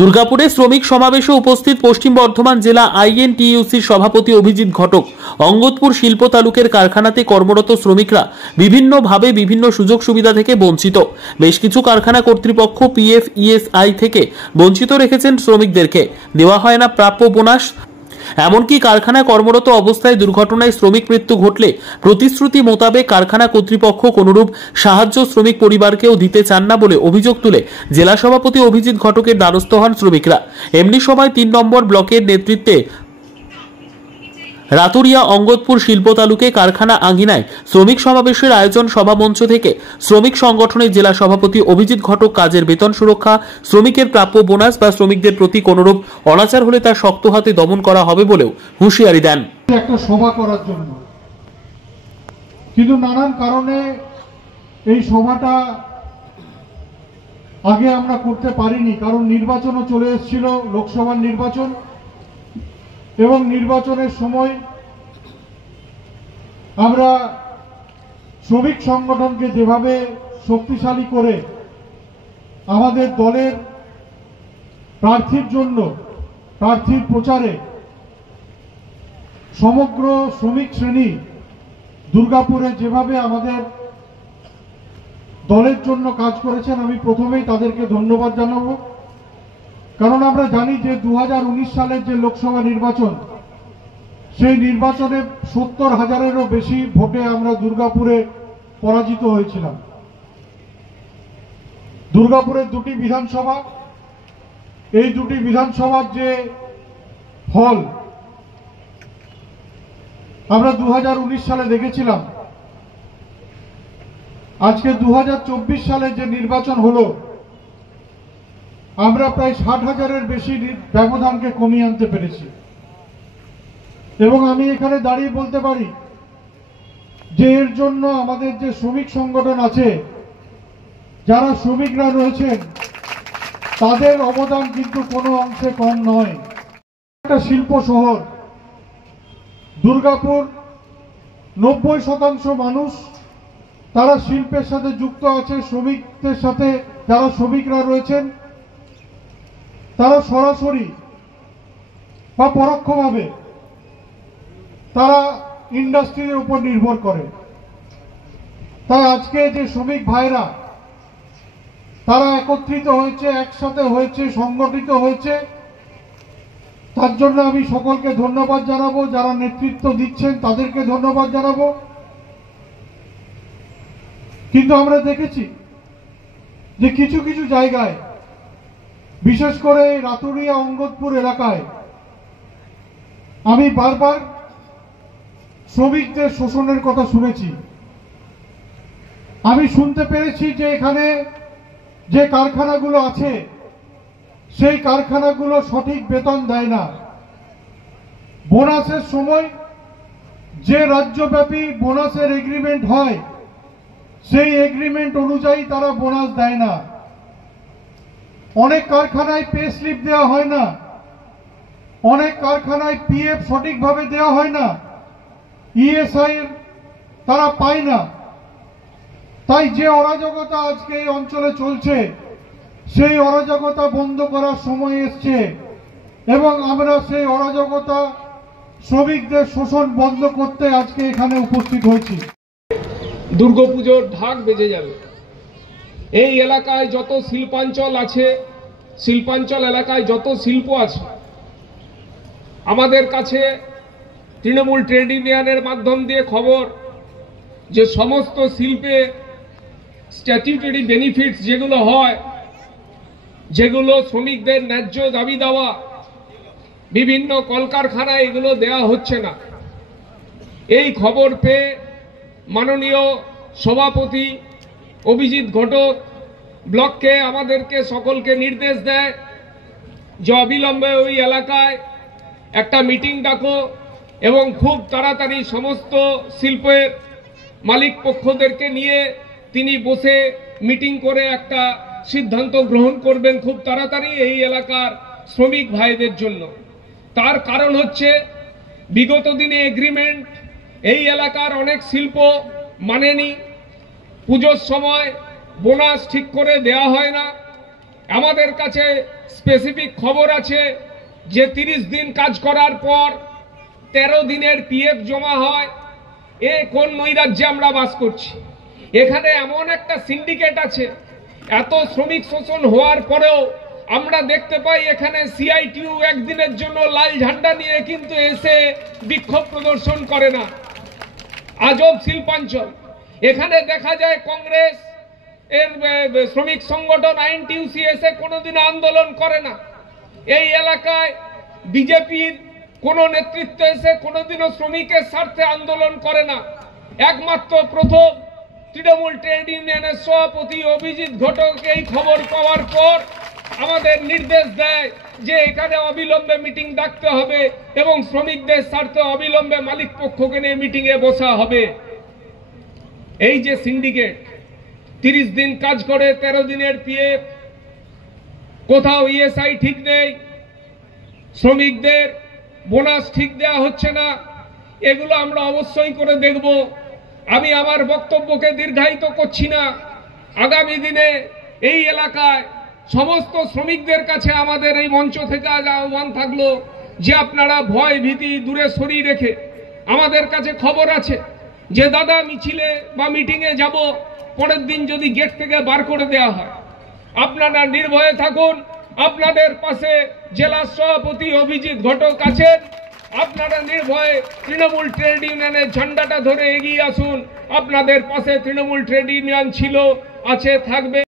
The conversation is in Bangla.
দুর্গাপুরে শ্রমিক সমাবেশে উপস্থিত পশ্চিম বর্ধমান জেলা আইএনটিইউসির সভাপতি অভিজিৎ ঘটক অঙ্গদপুর শিল্প তালুকের কারখানাতে কর্মরত শ্রমিকরা বিভিন্নভাবে বিভিন্ন সুযোগ সুবিধা থেকে বঞ্চিত। বেশ কিছু কারখানা কর্তৃপক্ষ পিএফ ইএসআই থেকে বঞ্চিত রেখেছেন শ্রমিকদেরকে, দেওয়া হয় না প্রাপ্য বোনাস। এমনকি কারখানায় কর্মরত অবস্থায় দুর্ঘটনায় শ্রমিক মৃত্যু ঘটলে প্রতিশ্রুতি মোতাবেক কারখানা কর্তৃপক্ষ কোনরূপ সাহায্য শ্রমিক পরিবারকেও দিতে চান না বলে অভিযোগ তুলে জেলা সভাপতি অভিজিৎ ঘটকের দ্বারস্থ হন শ্রমিকরা। এমনি সময় ৩ নম্বর ব্লকের নেতৃত্বে রাতুরিয়া অঙ্গদপুর শিল্প তালুকে কারখানা আঙ্গিনায় শ্রমিক সমাবেশের আয়োজন। সভামঞ্চ থেকে শ্রমিক সংগঠনের জেলা সভাপতি অভিজিৎ ঘটক কাজের বেতন সুরক্ষা, শ্রমিকের প্রাপ্য বোনাস বা শ্রমিকদের প্রতি কোনরূপ অনাচার হলে তা শক্ত হাতে দমন করা হবে বলেও হুঁশিয়ারি দেন। একটা সভা করার জন্য কিন্তু নানান কারণে এই সভাটা আগে আমরা করতে পারিনি, কারণ নির্বাচনও চলে এসেছিল, লোকসভার নির্বাচন, এবং নির্বাচনের সময় আমরা শ্রমিক সংগঠনকে যেভাবে শক্তিশালী করে আমাদের দলের প্রার্থীর জন্য প্রার্থীর প্রচারে সমগ্র শ্রমিক শ্রেণী দুর্গাপুরে যেভাবে আমাদের দলের জন্য কাজ করেছেন, আমি প্রথমেই তাদেরকে ধন্যবাদ জানাবো। কারণ আমরা জানি যে 2019 সালের যে লোকসভা নির্বাচন, সেই নির্বাচনে 70,000-এরও বেশি ভোটে আমরা দুর্গাপুরে পরাজিত হয়েছিলাম। দুর্গাপুরের দুটি বিধানসভা, এই দুটি বিধানসভার যে ফল আমরা 2019 সালে দেখেছিলাম, আজকে 2024 সালে যে নির্বাচন হলো, আমরা প্রায় 60,000-এর বেশি ব্যবধানকে কমিয়ে আনতে পেরেছি। এবং আমি এখানে দাঁড়িয়ে বলতে পারি যে এর জন্য আমাদের যে শ্রমিক সংগঠন আছে, যারা শ্রমিকরা রয়েছেন, তাদের অবদান কিন্তু কোনো অংশে কম নয়। একটা শিল্প শহর দুর্গাপুর, 90% মানুষ তারা শিল্পের সাথে যুক্ত আছে। শ্রমিকদের সাথে যারা শ্রমিকরা রয়েছেন, তারা সরাসরি বা পরোক্ষভাবে তারা ইন্ডাস্ট্রির উপর নির্ভর করে। তাই আজকে যে শ্রমিক ভাইরা তারা একত্রিত হয়েছে, একসাথে হয়েছে, সংগঠিত হয়েছে, তার জন্য আমি সকলকে ধন্যবাদ জানাবো। যারা নেতৃত্ব দিচ্ছেন তাদেরকে ধন্যবাদ জানাবো। কিন্তু আমরা দেখেছি যে কিছু কিছু জায়গায়, বিশেষ করে রাতুরিয়া অঙ্গদপুর এলাকায়, আমি বারবার শ্রমিকদের শোষণের কথা শুনেছি। আমি শুনতে পেরেছি যে এখানে যে কারখানাগুলো আছে, সেই কারখানাগুলো সঠিক বেতন দেয় না। বোনাসের সময় যে রাজ্যব্যাপী বোনাসের এগ্রিমেন্ট হয়, সেই এগ্রিমেন্ট অনুযায়ী তারা বোনাস দেয় না। অনেক কারখানায় পে স্লিপ দেওয়া হয় না, অনেক কারখানায় পিএফ সঠিকভাবে দেওয়া হয় না, ইএসআই তারা পায় না। তাই যে অরাজকতা আজকে এই অঞ্চলে চলছে, সেই অরাজকতা বন্ধ করার সময় এসছে, এবং আমরা সেই অরাজকতা, শ্রমিকদের শোষণ বন্ধ করতে আজকে এখানে উপস্থিত হয়েছি। দুর্গাপুজোর ঢাক বেজে যাবে। এই এলাকায় যত শিল্পাঞ্চল আছে, শিল্পাঞ্চল এলাকায় যত শিল্প আছে, আমাদের কাছে তৃণমূল ট্রেড ইউনিয়নের মাধ্যম দিয়ে খবর যে সমস্ত শিল্পে স্ট্যাটিউটরি বেনিফিটস যেগুলো হয়, যেগুলো শ্রমিকদের ন্যায্য দাবি দেওয়া, বিভিন্ন কলকারখানায় এগুলো দেয়া হচ্ছে না। এই খবর পেয়ে মাননীয় সভাপতি অভিজিৎ ঘটক ব্লককে আমাদেরকে সকলকে নির্দেশ দেয় যে অবিলম্বে ওই এলাকায় একটা মিটিং ডাকো এবং খুব তাড়াতাড়ি সমস্ত শিল্পের মালিক পক্ষদেরকে নিয়ে তিনি বসে মিটিং করে একটা সিদ্ধান্ত গ্রহণ করবেন খুব তাড়াতাড়ি এই এলাকার শ্রমিক ভাইদের জন্য। তার কারণ হচ্ছে বিগত দিনে এগ্রিমেন্ট এই এলাকার অনেক শিল্প মানেনি। পুজোর সময় বোনাস ঠিক করে দেয়া হয় না, আমাদের কাছে স্পেসিফিক খবর আছে যে 30 দিন কাজ করার পর 13 দিনের পিএফ জমা হয়। এ কোন নৈরাজ্যে আমরা বাস করছি? এখানে এমন একটা সিন্ডিকেট আছে, এত শ্রমিক শোষণ হওয়ার পরেও আমরা দেখতে পাই এখানে সিআইটিইউ একদিনের জন্য লাল ঝান্ডা নিয়ে কিন্তু এসে বিক্ষোভ প্রদর্শন করে না। আজব শিল্পাঞ্চল। এখানে দেখা যায় কংগ্রেস এর শ্রমিক সংগঠন আইএনটিইউসি এসে কোনোদিন আন্দোলন করে না। এই এলাকায় বিজেপির কোন নেতৃত্ব এসে কোনোদিনও শ্রমিকের স্বার্থে আন্দোলন করে না। একমাত্র প্রথম তৃণমূল ট্রেড ইউনিয়নের সভাপতি অভিজিৎ ঘটক এই খবর পাওয়ার পর আমাদের নির্দেশ দেয় যে এখানে অবিলম্বে মিটিং ডাকতে হবে এবং শ্রমিকদের স্বার্থে অবিলম্বে মালিক পক্ষকে নিয়ে মিটিংয়ে বসা হবে। এই যে সিন্ডিকেট 30 দিন কাজ করে 13 দিনের পিএফ, কোথাও ইএসআই ঠিক নেই, শ্রমিকদের বোনাস ঠিক দেওয়া হচ্ছে না, এগুলো আমরা অবশ্যই করে দেখব। আমি আমার বক্তব্যকে দীর্ঘায়িত করছি না। আগামী দিনে এই এলাকায় সমস্ত শ্রমিকদের কাছে আমাদের এই মঞ্চ থেকে আজ আহ্বান থাকলো যে আপনারা ভয় ভীতি দূরে সরিয়ে রেখে, আমাদের কাছে খবর আছে যে দাদা মিছিলে বা মিটিংয়ে যাব, পরের দিন যদি গেট থেকে বার করে দেওয়া হয়, আপনারা নির্ভয়ে থাকুন। আপনাদের পাশে জেলা সভাপতি অভিজিৎ ঘটক আছেন। আপনারা নির্ভয়ে তৃণমূল ট্রেড ইউনিয়নের ঝান্ডাটা ধরে এগিয়ে আসুন। আপনাদের পাশে তৃণমূল ট্রেড ইউনিয়ন ছিল, আছে, থাকবে।